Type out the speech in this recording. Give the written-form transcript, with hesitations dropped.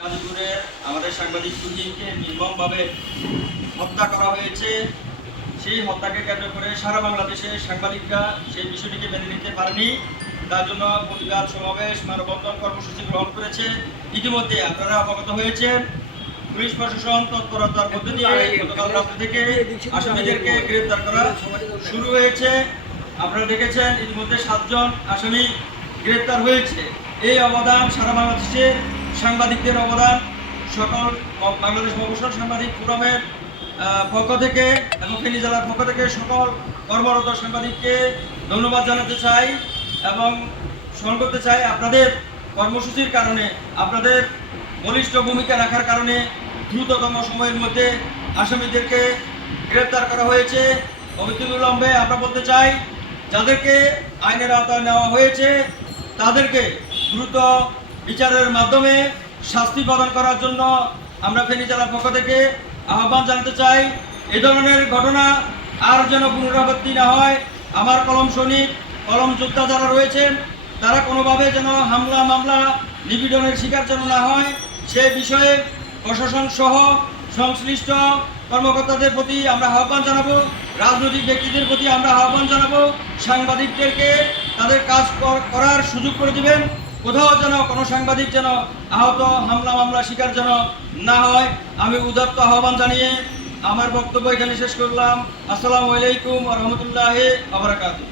গাজীপুরে আমাদের সাংবাদিক তুহিনকে নির্মমভাবে হত্যা করা হয়েছে। সেই হত্যাকে কেন্দ্র করে সারা বাংলাদেশে সাংবাদিকরা সেই বিষয়টিকে মেনে নিতে পারেনি। তার জন্য প্রতিবাদ সমাবেশ, মানববন্ধন কর্মসূচি গ্রহণ করেছে। ইতিমধ্যে আপনারা অবগত হয়েছেন, পুলিশ প্রশাসন তৎপরতার মধ্যে দিয়ে গতকাল রাত্রি থেকে আসামিদেরকে গ্রেপ্তার করা শুরু হয়েছে। আপনারা দেখেছেন ইতিমধ্যে 7 জন আসামি গ্রেপ্তার হয়েছে। এই অবদান সারা বাংলাদেশের সাংবাদিকদের অবদান। সকল বাংলাদেশ মফস্বল সাংবাদিক ফোরামের পক্ষ থেকে এবং ফেনী জেলার পক্ষ থেকে সকল কর্মরত সাংবাদিককে ধন্যবাদ জানাতে চাই এবং স্মরণ করতে চাই আপনাদের কর্মসূচির কারণে, আপনাদের বলিষ্ঠ ভূমিকা রাখার কারণে দ্রুততম সময়ের মধ্যে আসামিদেরকে গ্রেপ্তার করা হয়েছে। অবিলম্বে আমরা বলতে চাই, যাদেরকে আইনের আওতায় নেওয়া হয়েছে তাদেরকে দ্রুত বিচারের মাধ্যমে শাস্তি প্রদান করার জন্য আমরা ফেনী জেলার পক্ষ থেকে আহ্বান জানাতে চাই। এই ধরনের ঘটনা আর যেন পুনরাবৃত্তি না হয়। আমার কলম সৈনিক, কলম যোদ্ধা যারা রয়েছেন তারা কোনোভাবে যেন হামলা মামলা নিপীড়নের শিকার যেন না হয়, সে বিষয়ে প্রশাসন সহ সংশ্লিষ্ট কর্মকর্তাদের প্রতি আমরা আহ্বান জানাবো। রাজনৈতিক ব্যক্তিদের প্রতি আমরা আহ্বান জানাবো, সাংবাদিকদেরকে তাদের কাজ করার সুযোগ করে দিবেন। কোথাও যেন কোনো সাংবাদিক যেন আহত, হামলা মামলা শিকার যেন না হয়, আমি উদাত্ত আহ্বান জানিয়ে আমার বক্তব্য এখানে শেষ করলাম। আসসালামু আলাইকুম ওয়া রাহমাতুল্লাহি ওয়া বারাকাতুহু।